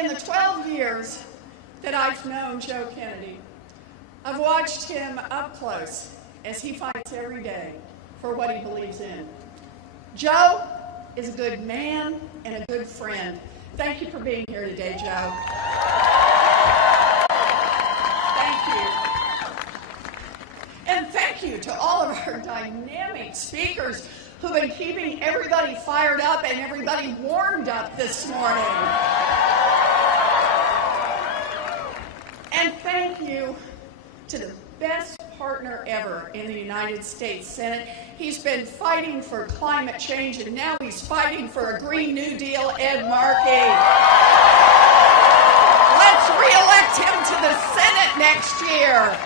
in the 12 years that I've known Joe Kennedy, I've watched him up close as he fights every day for what he believes in. Joe is a good man and a good friend. Thank you for being here today, Joe. Thank you. And thank you to all of our dynamic speakers who've been keeping everybody fired up and everybody warmed up this morning. And thank you to the best partner ever in the United States Senate. He's been fighting for climate change, and now he's fighting for a Green New Deal, Ed Markey. Let's re-elect him to the Senate next year.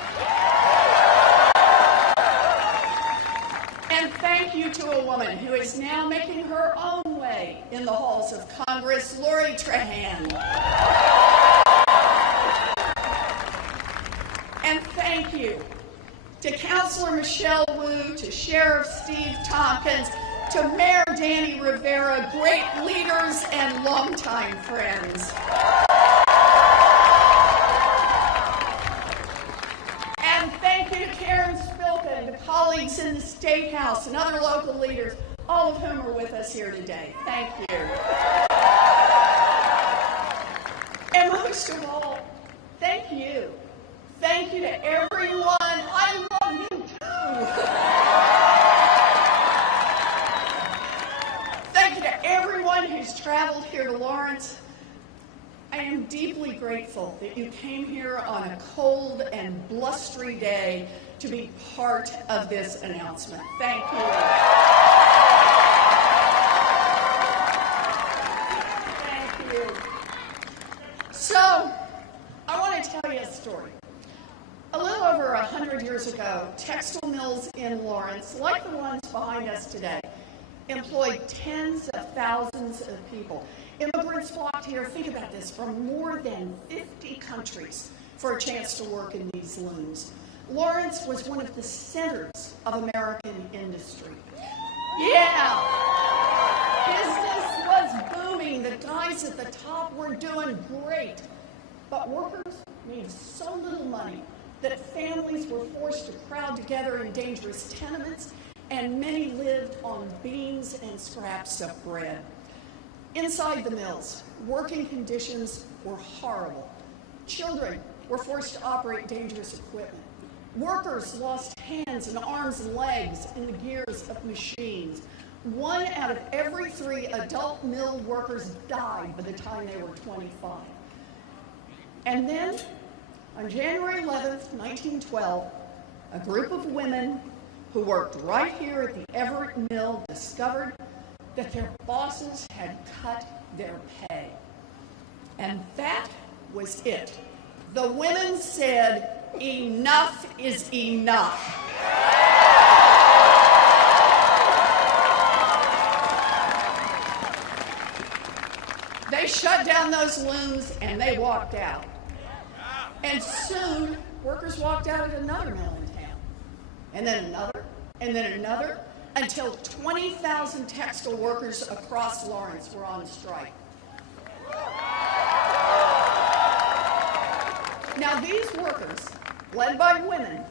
And thank you to a woman who is now making her own way in the halls of Congress, Lori Trahan. And thank you to Councilor Michelle Wu, to Sheriff Steve Tompkins, to Mayor Danny Rivera, great leaders and longtime friends. And thank you to Karen Spilkin, the colleagues in the State House and other local leaders, all of whom are with us here today. Thank you. And most of all, thank you. Thank you to everyone. I love you too. Thank you to everyone who's traveled here to Lawrence. I am deeply grateful that you came here on a cold and blustery day to be part of this announcement. Thank you. Thank you. So, I want to tell you a story. A little over 100 years ago, textile mills in Lawrence, like the ones behind us today, employed tens of thousands of people. Immigrants flocked here, think about this, from more than 50 countries for a chance to work in these looms. Lawrence was one of the centers of American industry. Yeah! Business was booming. The guys at the top were doing great. But workers made so little money that families were forced to crowd together in dangerous tenements, and many lived on beans and scraps of bread. Inside the mills, working conditions were horrible. Children were forced to operate dangerous equipment. Workers lost hands and arms and legs in the gears of machines. 1 out of every 3 adult mill workers died by the time they were 25. And then, on January 11th, 1912, a group of women who worked right here at the Everett Mill discovered that their bosses had cut their pay. And that was it. The women said, enough is enough. They shut down those looms and they walked out. And soon, workers walked out at another mill in town, and then another, and then another, until 20,000 textile workers across Lawrence were on strike. Now, these workers, led by women,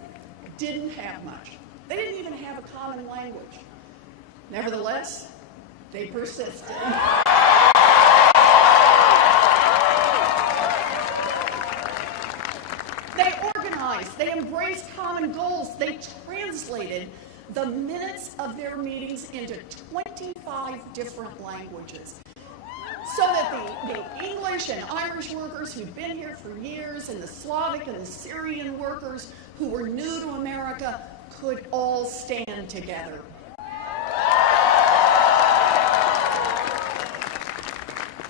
didn't have much. They didn't even have a common language. Nevertheless, they persisted. They organized, they embraced common goals, they translated the minutes of their meetings into 25 different languages, so that the English and Irish workers who'd been here for years, and the Slavic and the Syrian workers who were new to America could all stand together.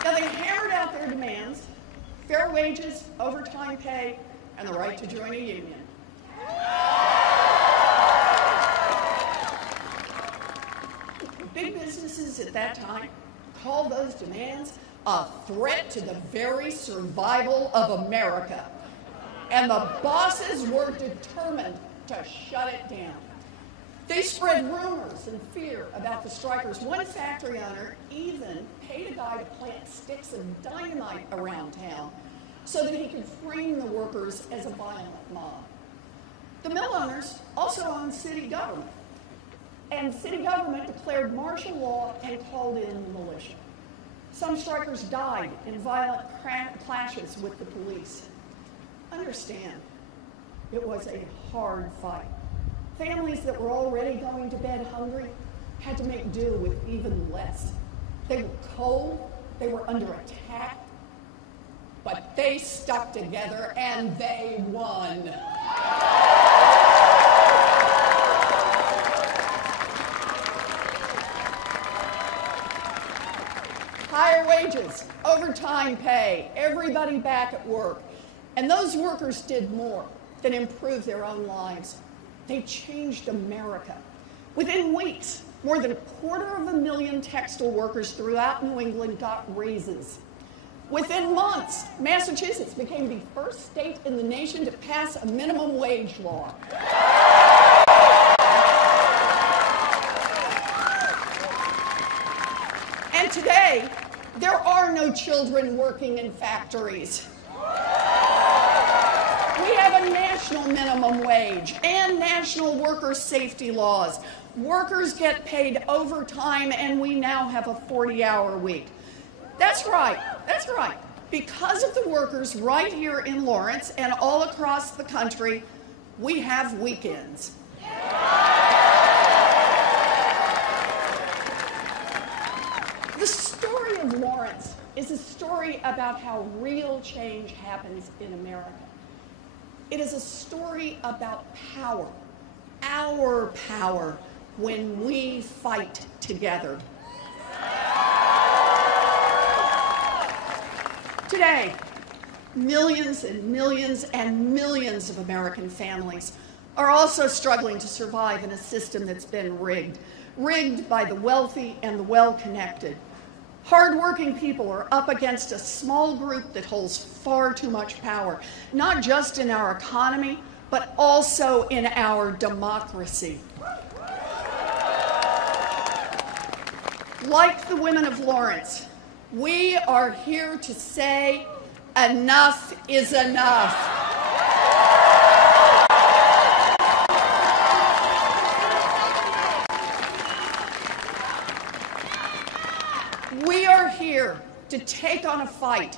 Now, they hammered out their demands: fair wages, overtime pay, and the right to join a union. Big businesses at that time called those demands a threat to the very survival of America. And the bosses were determined to shut it down. They spread rumors and fear about the strikers. One factory owner even paid a guy to plant sticks and dynamite around town so that he could frame the workers as a violent mob. The mill owners also own city government, and city government declared martial law and called in the militia. Some strikers died in violent clashes with the police. Understand, it was a hard fight. Families that were already going to bed hungry had to make do with even less. They were cold, they were under attack, but they stuck together and they won. Higher wages, overtime pay, everybody back at work. And those workers did more than improve their own lives. They changed America. Within weeks, more than 250,000 textile workers throughout New England got raises. Within months, Massachusetts became the first state in the nation to pass a minimum wage law. And today, there are no children working in factories. We have a national minimum wage and national worker safety laws. Workers get paid overtime, and we now have a 40-hour week. That's right. Because of the workers right here in Lawrence and all across the country, we have weekends. The story of Lawrence is a story about how real change happens in America. It is a story about power, our power, when we fight together. Today, millions and millions and millions of American families are also struggling to survive in a system that's been rigged by the wealthy and the well-connected. Hardworking people are up against a small group that holds far too much power, not just in our economy, but also in our democracy. Like the women of Lawrence, we are here to say enough is enough. We are here to take on a fight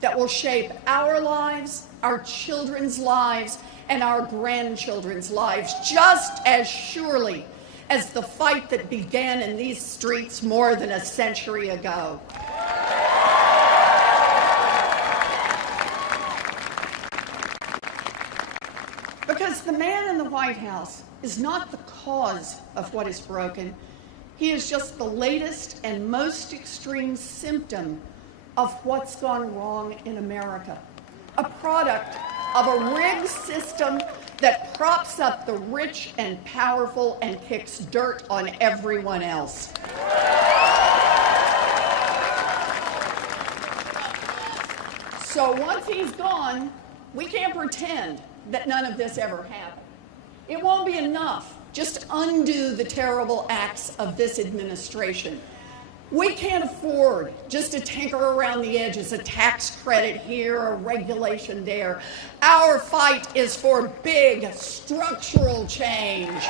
that will shape our lives, our children's lives, and our grandchildren's lives just as surely as the fight that began in these streets more than a century ago. Because the man in the White House is not the cause of what is broken. He is just the latest and most extreme symptom of what's gone wrong in America. A product of a rigged system that props up the rich and powerful and kicks dirt on everyone else. So once he's gone, we can't pretend that none of this ever happened. It won't be enough just to undo the terrible acts of this administration. We can't afford just to tinker around the edges, a tax credit here, a regulation there. Our fight is for big structural change.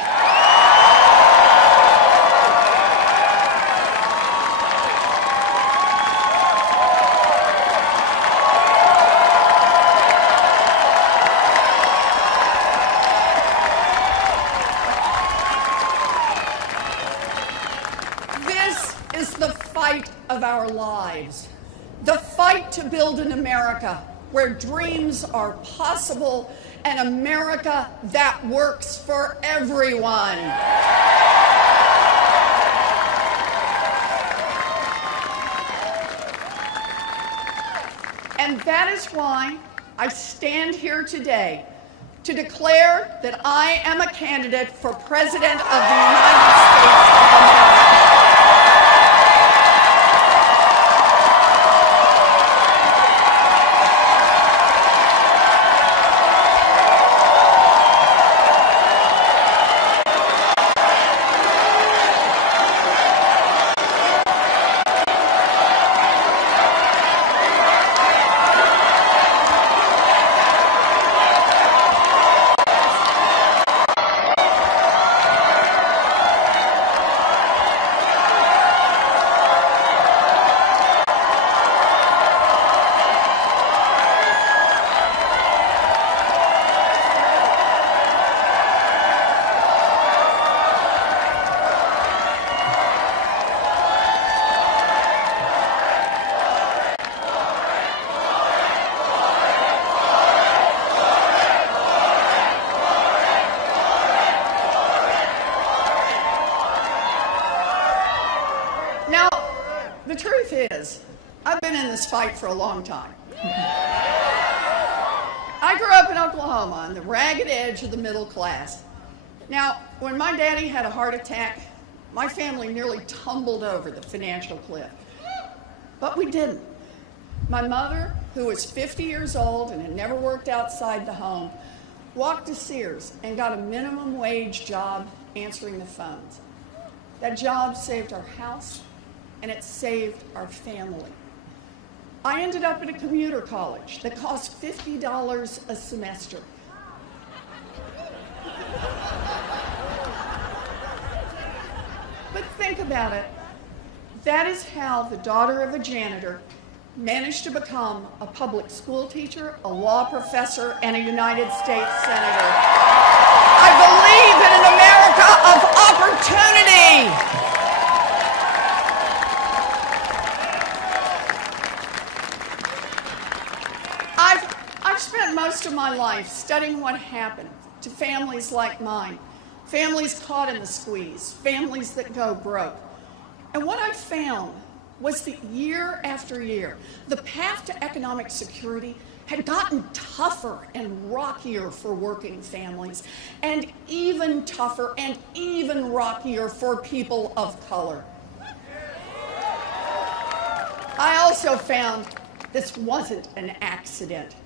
Of our lives, the fight to build an America where dreams are possible, an America that works for everyone. And that is why I stand here today to declare that I am a candidate for President of the United States of America. truth is, I've been in this fight for a long time. I grew up in Oklahoma on the ragged edge of the middle class. Now, when my daddy had a heart attack, my family nearly tumbled over the financial cliff. But we didn't. My mother, who was 50 years old and had never worked outside the home, walked to Sears and got a minimum wage job answering the phones. That job saved our house, and it saved our family. I ended up at a commuter college that cost $50 a semester. But think about it. That is how the daughter of a janitor managed to become a public school teacher, a law professor, and a United States Senator. I believe in an America of opportunity. I've spent most of my life studying what happened to families like mine, families caught in the squeeze, families that go broke. And what I found was that year after year, the path to economic security had gotten tougher and rockier for working families, and even tougher and even rockier for people of color. I also found this wasn't an accident.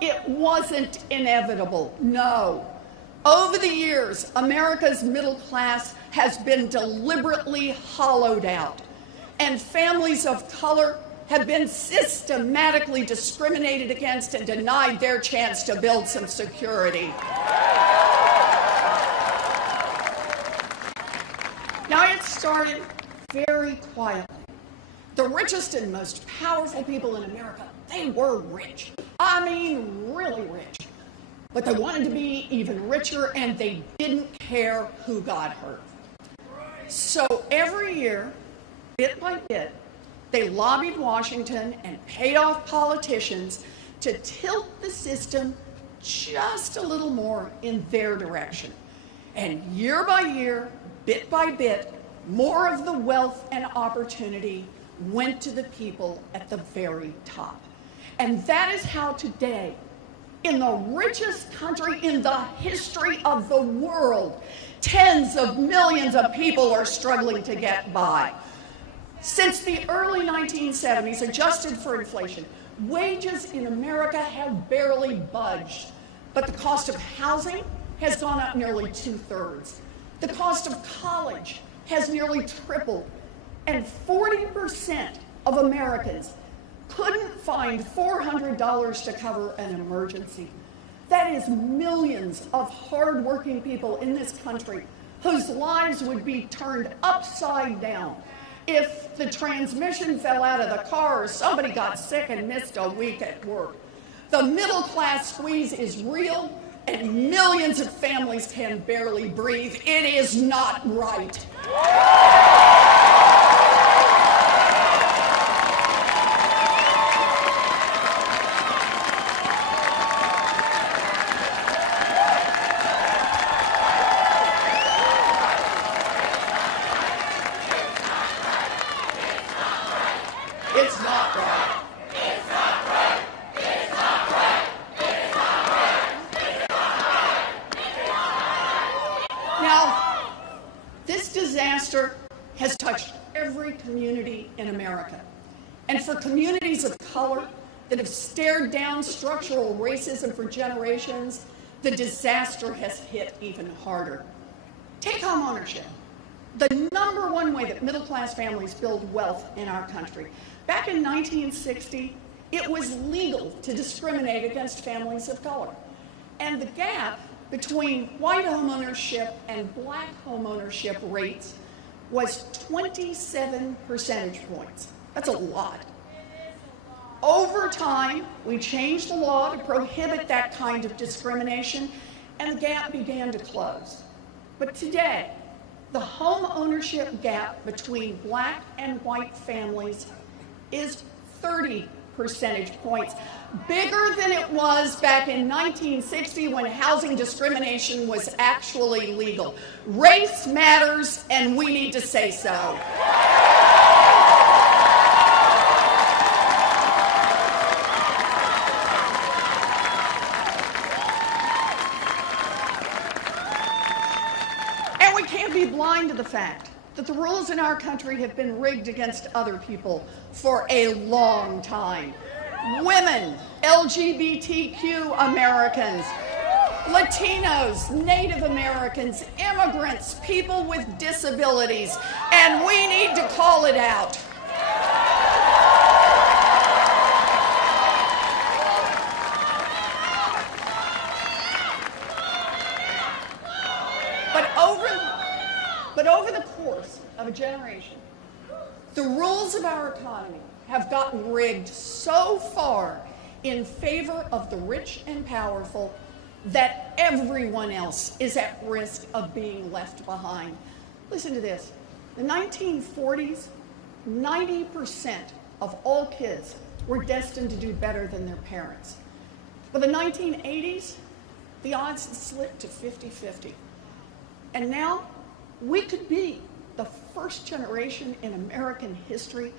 It wasn't inevitable, no. Over the years, America's middle class has been deliberately hollowed out, and families of color have been systematically discriminated against and denied their chance to build some security. Now, it started very quietly. The richest and most powerful people in America, they were rich. I mean, really rich. But they wanted to be even richer, and they didn't care who got hurt. So every year, bit by bit, they lobbied Washington and paid off politicians to tilt the system just a little more in their direction. And year by year, bit by bit, more of the wealth and opportunity went to the people at the very top. And that is how today, in the richest country in the history of the world, tens of millions of people are struggling to get by. Since the early 1970s, adjusted for inflation, wages in America have barely budged, but the cost of housing has gone up nearly 2/3. The cost of college has nearly tripled, and 40% of Americans couldn't find $400 to cover an emergency. That is millions of hardworking people in this country whose lives would be turned upside down if the transmission fell out of the car or somebody got sick and missed a week at work. The middle class squeeze is real, and millions of families can barely breathe. It is not right. It's not right. It's not right. It's not right. It's not right. It's not right. It's not right. Now, this disaster has touched every community in America. And for communities of color that have stared down structural racism for generations, the disaster has hit even harder. Take home ownership. The number one way that middle-class families build wealth in our country. Back in 1960, it was legal to discriminate against families of color. And the gap between white homeownership and black homeownership rates was 27 percentage points. That's a lot. Over time, we changed the law to prohibit that kind of discrimination, and the gap began to close. But today, the home ownership gap between black and white families is 30 percentage points, bigger than it was back in 1960 when housing discrimination was actually legal. Race matters, and we need to say so. the fact that the rules in our country have been rigged against other people for a long time. Women, LGBTQ Americans, Latinos, Native Americans, immigrants, people with disabilities, and we need to call it out. But over the course of a generation, the rules of our economy have gotten rigged so far in favor of the rich and powerful that everyone else is at risk of being left behind. Listen to this. In the 1940s, 90% of all kids were destined to do better than their parents. By the 1980s, the odds slipped to 50-50. And now, we could be the first generation in American history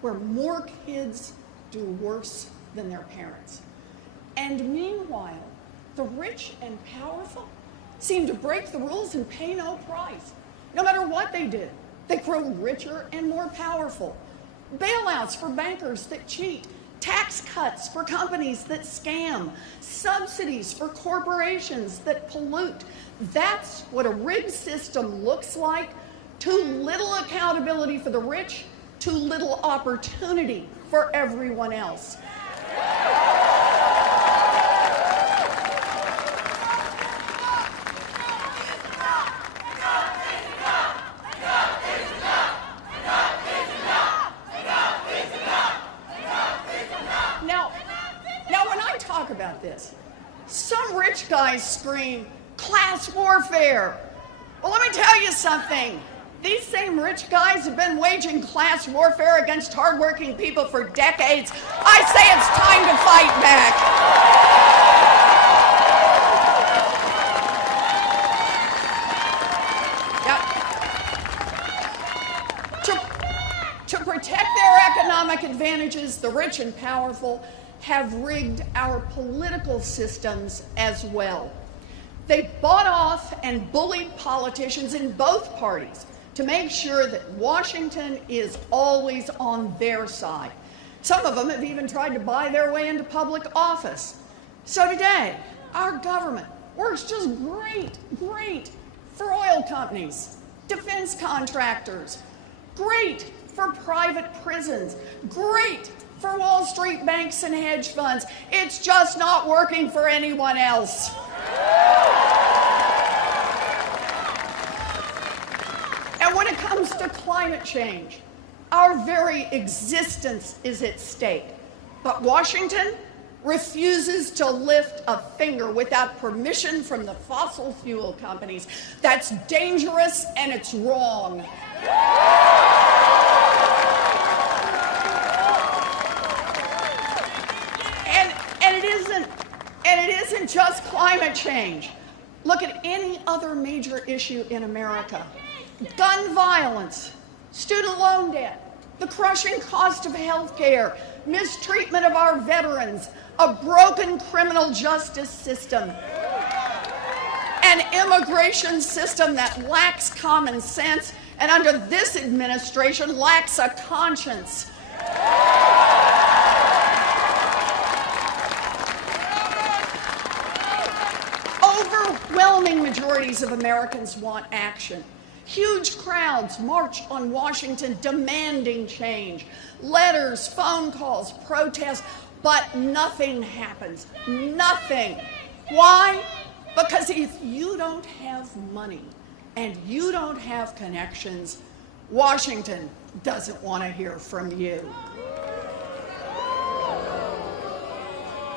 where more kids do worse than their parents. And meanwhile, the rich and powerful seem to break the rules and pay no price. No matter what they do, they grow richer and more powerful. Bailouts for bankers that cheat, tax cuts for companies that scam, subsidies for corporations that pollute. That's what a rigged system looks like. Too little accountability for the rich, too little opportunity for everyone else. Now when I talk about this, some rich guys scream, class warfare. Well, let me tell you something. These same rich guys have been waging class warfare against hardworking people for decades. I say it's time to fight back. To protect their economic advantages, the rich and powerful have rigged our political systems as well. They bought off and bullied politicians in both parties to make sure that Washington is always on their side. Some of them have even tried to buy their way into public office. So today, our government works just great for oil companies, defense contractors, great for private prisons, great for Wall Street banks and hedge funds. It's just not working for anyone else. And when it comes to climate change, our very existence is at stake. But Washington refuses to lift a finger without permission from the fossil fuel companies. That's dangerous and it's wrong. And it isn't just climate change. Look at any other major issue in America. Gun violence, student loan debt, the crushing cost of health care, mistreatment of our veterans, a broken criminal justice system, an immigration system that lacks common sense and under this administration lacks a conscience. Overwhelming majorities of Americans want action. Huge crowds march on Washington demanding change. Letters, phone calls, protests, but nothing happens. Nothing. Why? Because if you don't have money and you don't have connections, Washington doesn't want to hear from you.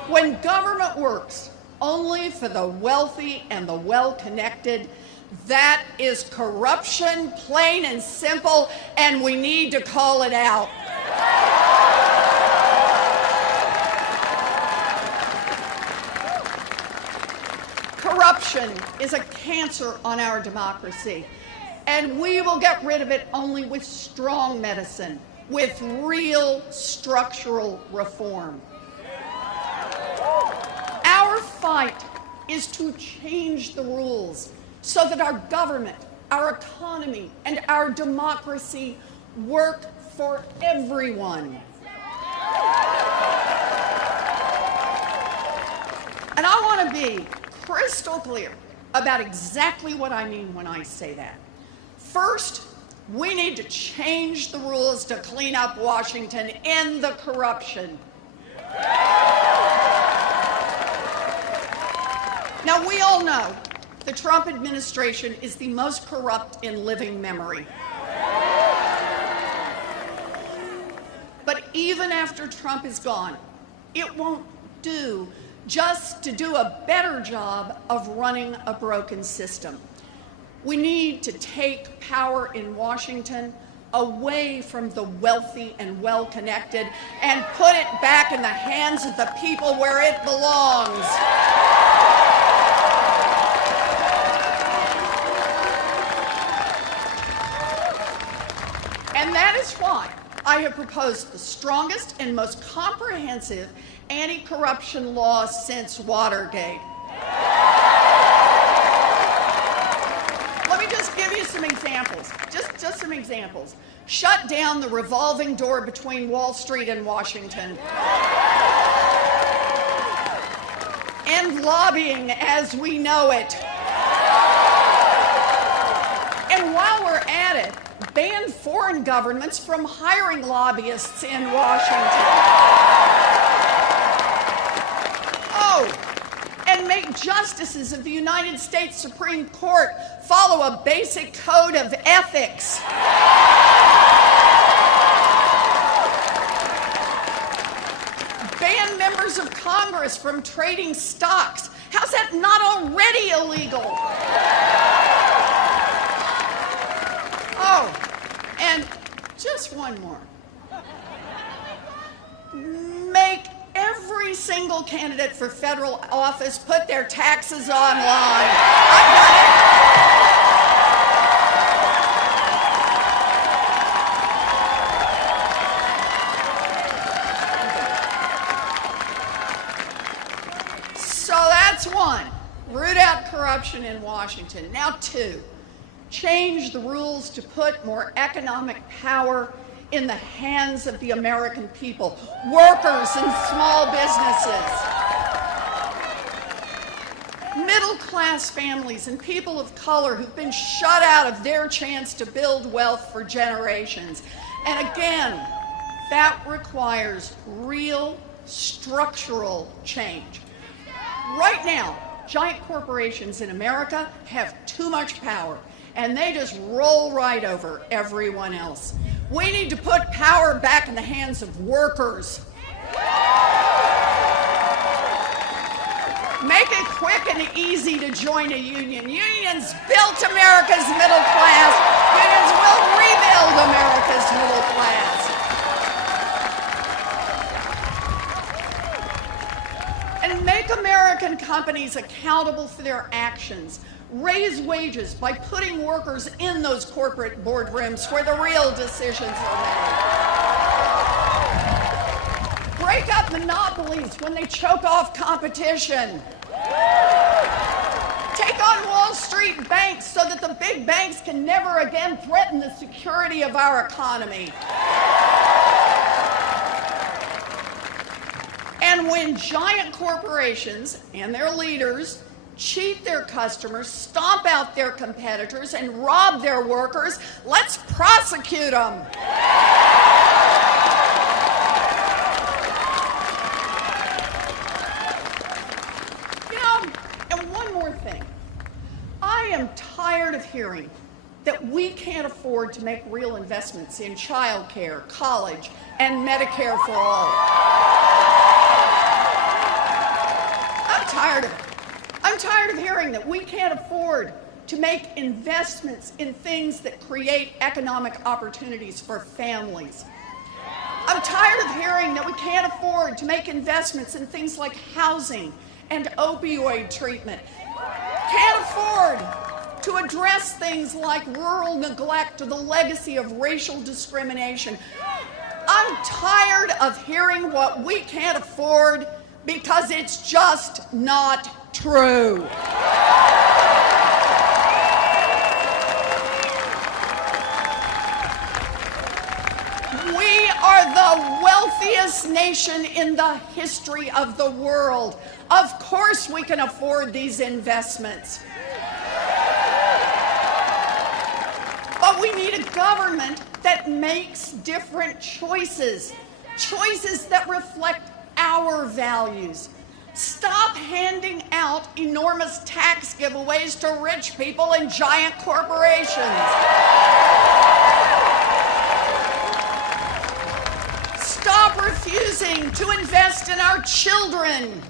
When government works only for the wealthy and the well-connected, that is corruption, plain and simple, and we need to call it out. Corruption is a cancer on our democracy, and we will get rid of it only with strong medicine, with real structural reform. Our fight is to change the rules so that our government our economy, and our democracy work for everyone. And I want to be crystal clear about exactly what I mean when I say that. First, we need to change the rules to clean up Washington, end the corruption. Now, we all know the Trump administration is the most corrupt in living memory. But even after Trump is gone, it won't do just to do a better job of running a broken system. We need to take power in Washington away from the wealthy and well-connected and put it back in the hands of the people where it belongs. And that is why I have proposed the strongest and most comprehensive anti-corruption law since Watergate. Let me just give you some examples, just some examples. Shut down the revolving door between Wall Street and Washington. End lobbying as we know it. And while we're at it, ban foreign governments from hiring lobbyists in Washington. Oh, and make justices of the United States Supreme Court follow a basic code of ethics. Ban members of Congress from trading stocks. How's that not already illegal? Oh, and just one more. Make every single candidate for federal office put their taxes online. I've done it. So that's one. Root out corruption in Washington. Now two. Change the rules to put more economic power in the hands of the American people, workers and small businesses. Middle-class families and people of color who've been shut out of their chance to build wealth for generations. And again, that requires real structural change. Right now, giant corporations in America have too much power, and they just roll right over everyone else. We need to put power back in the hands of workers. Make it quick and easy to join a union. Unions built America's middle class. Unions will rebuild America's middle class. And make American companies accountable for their actions. Raise wages by putting workers in those corporate boardrooms where the real decisions are made. Break up monopolies when they choke off competition. Take on Wall Street banks so that the big banks can never again threaten the security of our economy. And when giant corporations and their leaders cheat their customers, stomp out their competitors, and rob their workers, let's prosecute them. You know, and one more thing. I am tired of hearing that we can't afford to make real investments in child care, college, and Medicare for all. I'm tired of it. I'm tired of hearing that we can't afford to make investments in things that create economic opportunities for families. I'm tired of hearing that we can't afford to make investments in things like housing and opioid treatment. Can't afford to address things like rural neglect or the legacy of racial discrimination. I'm tired of hearing what we can't afford because it's just not true. are the wealthiest nation in the history of the world. Of course we can afford these investments. But we need a government that makes different choices, choices that reflect our values. Stop handing out enormous tax giveaways to rich people and giant corporations. Stop refusing to invest in our children.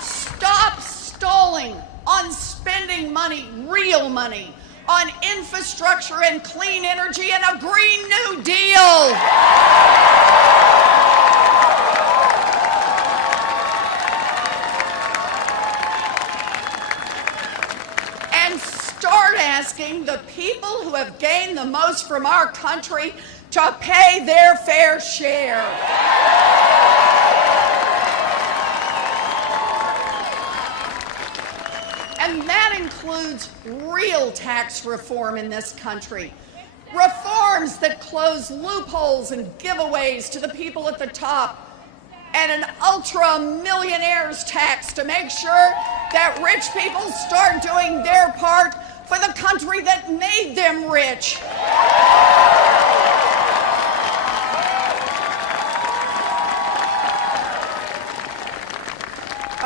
Stop stalling on spending money, real money, on infrastructure and clean energy and a Green New Deal. And start asking the people who have gained the most from our country to pay their fair share. And that includes real tax reform in this country. Reforms that close loopholes and giveaways to the people at the top, and an ultra-millionaires tax to make sure that rich people start doing their part for the country that made them rich.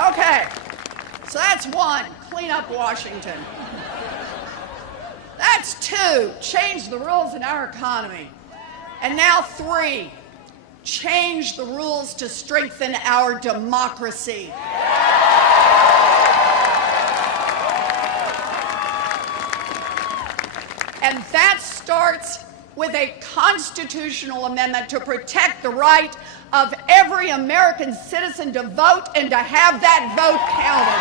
Okay, so that's one, clean up Washington. That's two, change the rules in our economy. And now three, change the rules to strengthen our democracy. And that starts with a constitutional amendment to protect the right of every American citizen to vote and to have that vote counted.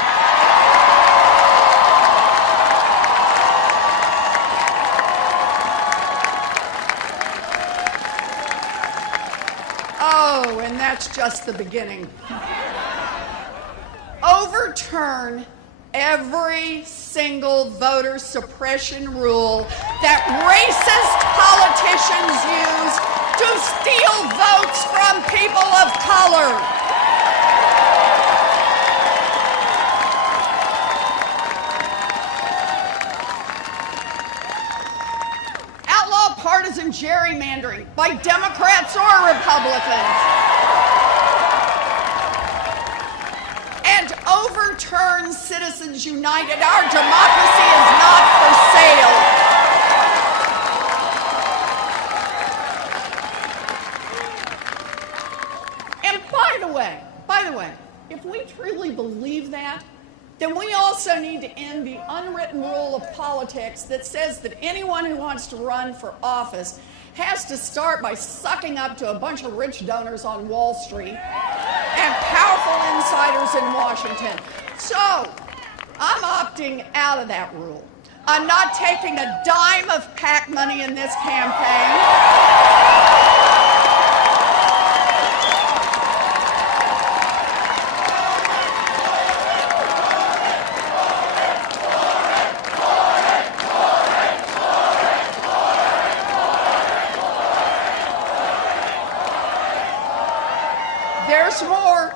Oh, and that's just the beginning. Overturn every single voter suppression rule that racist politicians use to steal votes from people of color. Outlaw partisan gerrymandering by Democrats or Republicans. And overturn Citizens United. Our democracy is not for sale. And by the way, if we truly believe that, then we also need to end the unwritten rule of politics that says that anyone who wants to run for office has to start by sucking up to a bunch of rich donors on Wall Street and powerful insiders in Washington. So, I'm opting out of that rule. I'm not taking a dime of PAC money in this campaign. There's more.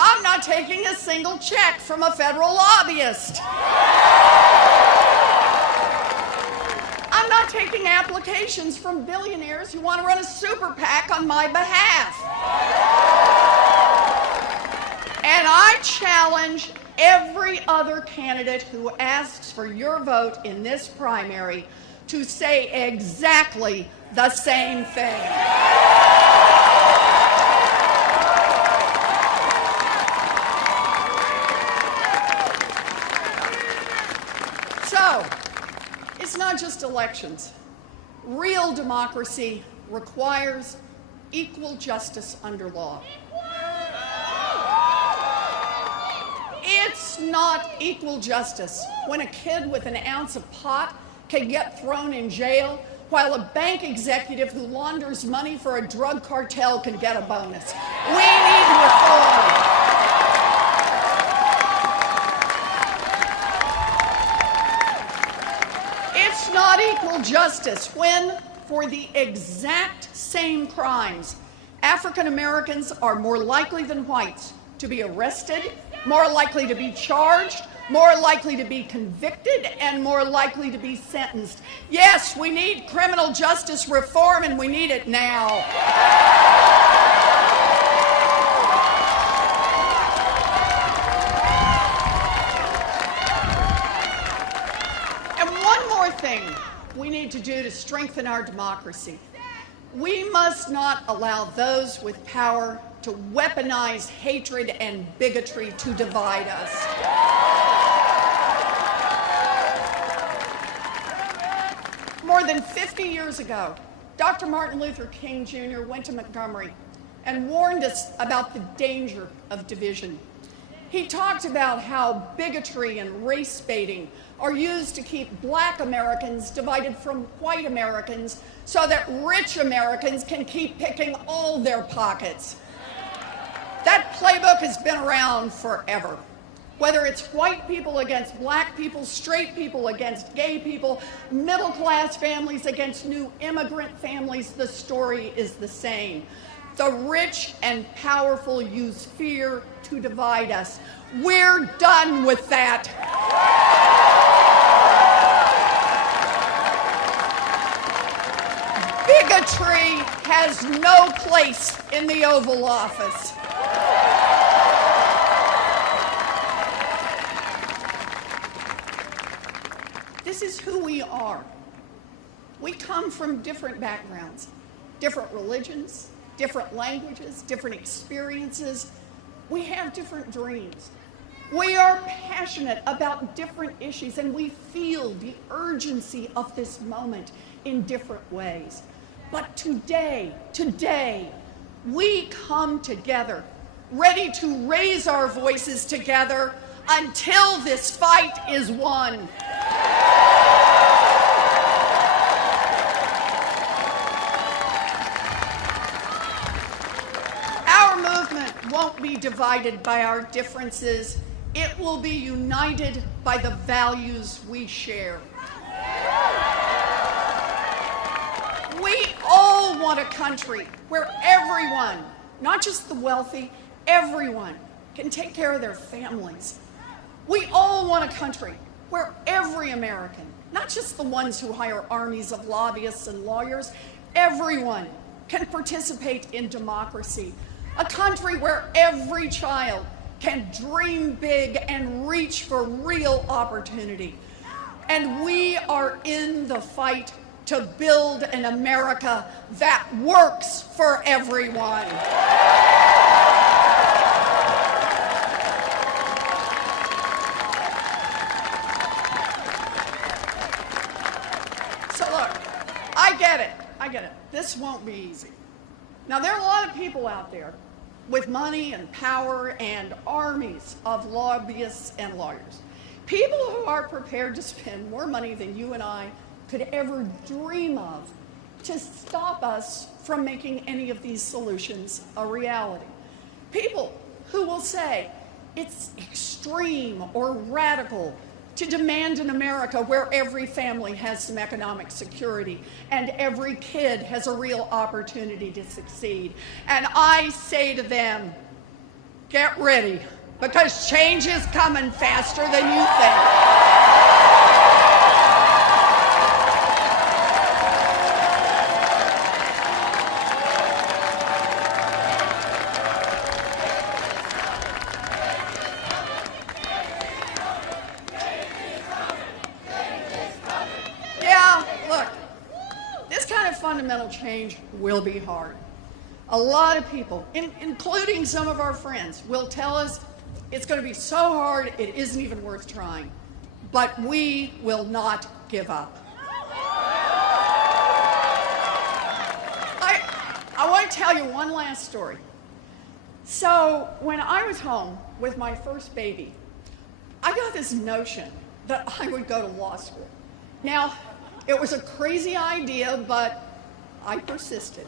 I'm not taking a single check from a federal lobbyist. I'm not taking applications from billionaires who want to run a super PAC on my behalf. And I challenge every other candidate who asks for your vote in this primary to say exactly the same thing. So, it's not just elections. Real democracy requires equal justice under law. It's not equal justice when a kid with an ounce of pot can get thrown in jail while a bank executive who launders money for a drug cartel can get a bonus. We need reform. It's not equal justice when, for the exact same crimes, African Americans are more likely than whites to be arrested, more likely to be charged, more likely to be convicted, and more likely to be sentenced. Yes, we need criminal justice reform, and we need it now. And one more thing we need to do to strengthen our democracy. We must not allow those with power to weaponize hatred and bigotry to divide us. More than 50 years ago, Dr. Martin Luther King Jr. went to Montgomery and warned us about the danger of division. He talked about how bigotry and race baiting are used to keep black Americans divided from white Americans so that rich Americans can keep picking all their pockets. That playbook has been around forever. Whether it's white people against black people, straight people against gay people, middle-class families against new immigrant families, the story is the same. The rich and powerful use fear to divide us. We're done with that. Bigotry has no place in the Oval Office. This is who we are. We come from different backgrounds, different religions, different languages, different experiences. We have different dreams. We are passionate about different issues, and we feel the urgency of this moment in different ways. But today, we come together, ready to raise our voices together until this fight is won. Our movement won't be divided by our differences. It will be united by the values we share. We all want a country where everyone, not just the wealthy, everyone can take care of their families. We all want a country where every American, not just the ones who hire armies of lobbyists and lawyers, everyone can participate in democracy. A country where every child can dream big and reach for real opportunity. And we are in the fight to build an America that works for everyone. So look, I get it. This won't be easy. Now, there are a lot of people out there with money and power and armies of lobbyists and lawyers. People who are prepared to spend more money than you and I could ever dream of to stop us from making any of these solutions a reality. People who will say it's extreme or radical to demand an America where every family has some economic security and every kid has a real opportunity to succeed. And I say to them, get ready, because change is coming faster than you think. Fundamental change will be hard. A lot of people, including some of our friends, will tell us it's going to be so hard it isn't even worth trying. But we will not give up. I want to tell you one last story. So when I was home with my first baby, I got this notion that I would go to law school. Now, it was a crazy idea, but I persisted.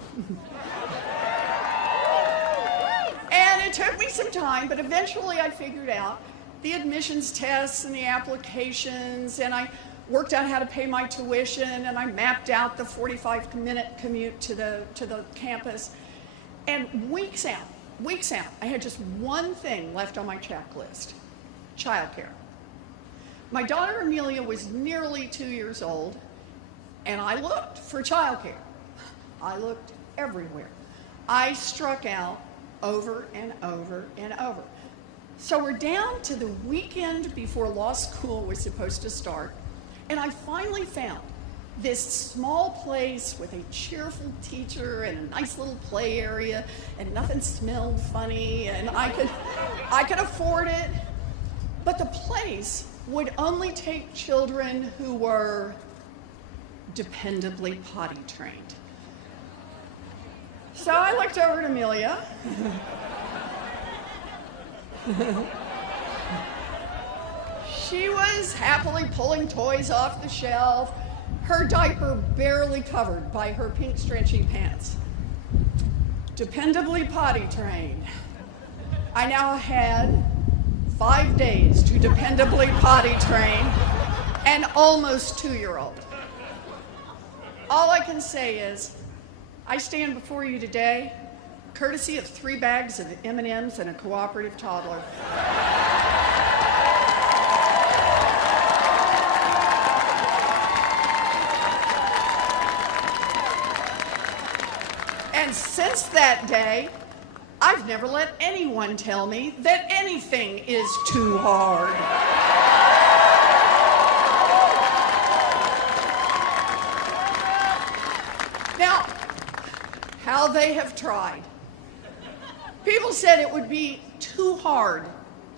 And it took me some time, but eventually I figured out the admissions tests and the applications, and I worked out how to pay my tuition, and I mapped out the 45-minute commute to the campus. And weeks out, I had just one thing left on my checklist: childcare. My daughter Amelia was nearly 2 years old, and I looked for childcare. I looked everywhere. I struck out over and over and over. So we're down to the weekend before law school was supposed to start, and I finally found this small place with a cheerful teacher and a nice little play area, and nothing smelled funny, and I could afford it. But the place would only take children who were dependably potty trained. So I looked over at Amelia. She was happily pulling toys off the shelf, her diaper barely covered by her pink stretchy pants. Dependably potty trained. I now had 5 days to dependably potty train an almost 2-year-old. All I can say is, I stand before you today courtesy of 3 bags of M&Ms and a cooperative toddler. And since that day, I've never let anyone tell me that anything is too hard. Now, how they have tried. People said it would be too hard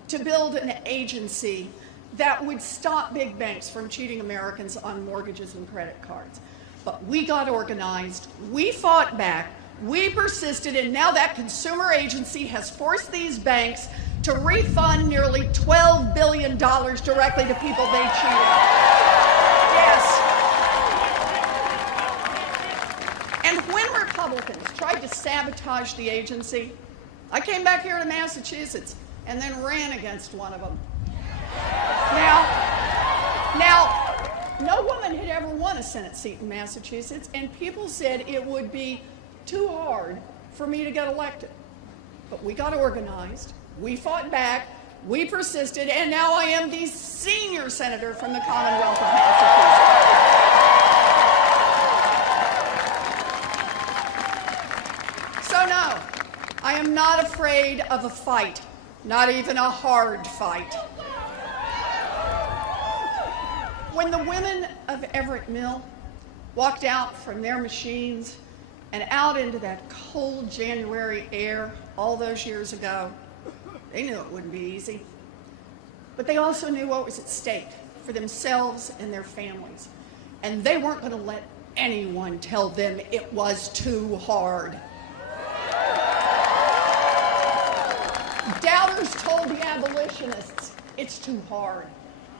to build an agency that would stop big banks from cheating Americans on mortgages and credit cards. But we got organized, we fought back, we persisted, and now that consumer agency has forced these banks to refund nearly $12 billion directly to people they cheated. Yes. And when Republicans tried to sabotage the agency, I came back here to Massachusetts and then ran against one of them. Now, no woman had ever won a Senate seat in Massachusetts, and people said it would be too hard for me to get elected. But we got organized, we fought back, we persisted, and now I am the senior senator from the Commonwealth of Massachusetts. So no, I am not afraid of a fight, not even a hard fight. When the women of Everett Mill walked out from their machines and out into that cold January air all those years ago, they knew it wouldn't be easy. But they also knew what was at stake for themselves and their families. And they weren't going to let anyone tell them it was too hard. Doubters told the abolitionists, it's too hard.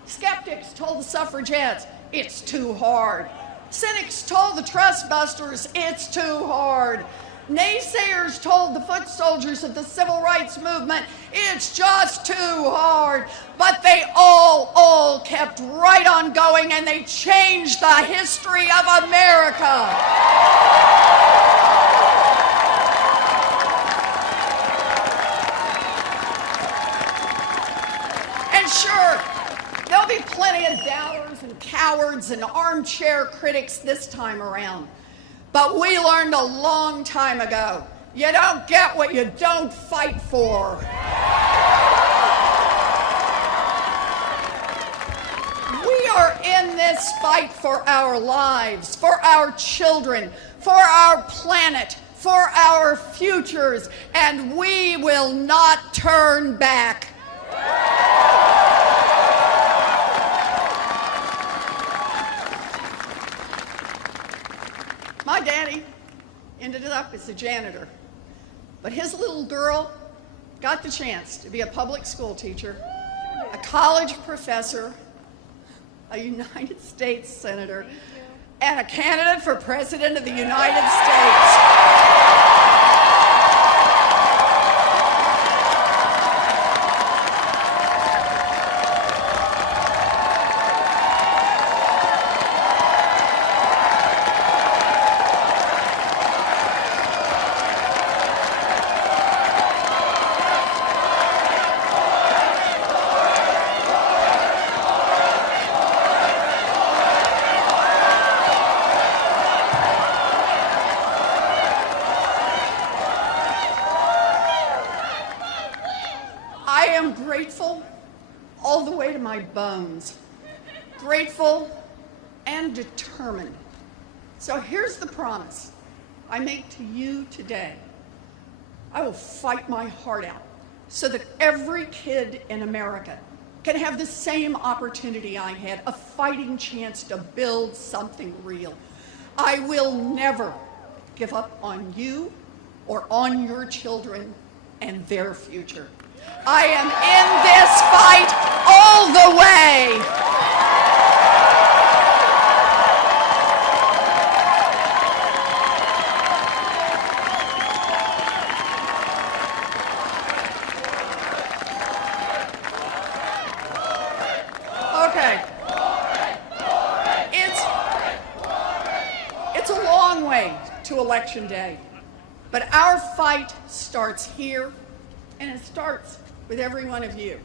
Skeptics told the suffragettes, it's too hard. Cynics told the trust busters, it's too hard. Naysayers told the foot soldiers of the civil rights movement, it's just too hard. But they all kept right on going, and they changed the history of America. And sure, there'll be plenty of doubters and cowards and armchair critics this time around. But we learned a long time ago, you don't get what you don't fight for. We are in this fight for our lives, for our children, for our planet, for our futures, and we will not turn back. My daddy ended up as a janitor, but his little girl got the chance to be a public school teacher, a college professor, a United States senator, and a candidate for president of the United States. all the way to my bones, grateful and determined. So here's the promise I make to you today. I will fight my heart out so that every kid in America can have the same opportunity I had, a fighting chance to build something real. I will never give up on you or on your children and their future. I am in this fight all the way. Okay. It's a long way to Election Day, but our fight starts here, and it starts with every one of you.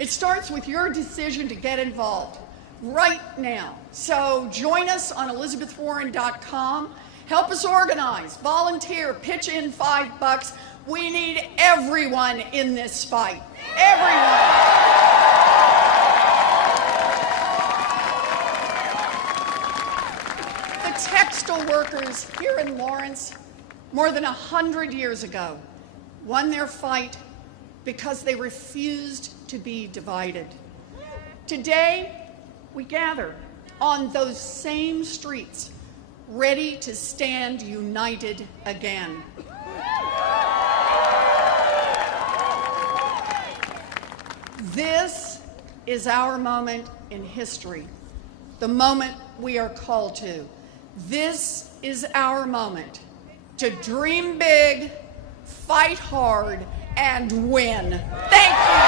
It starts with your decision to get involved right now. So join us on ElizabethWarren.com. Help us organize, volunteer, pitch in $5. We need everyone in this fight. Everyone. Textile workers here in Lawrence, more than 100 years ago, won their fight because they refused to be divided. Today, we gather on those same streets, ready to stand united again. This is our moment in history, the moment we are called to. This is our moment to dream big, fight hard, and win. Thank you.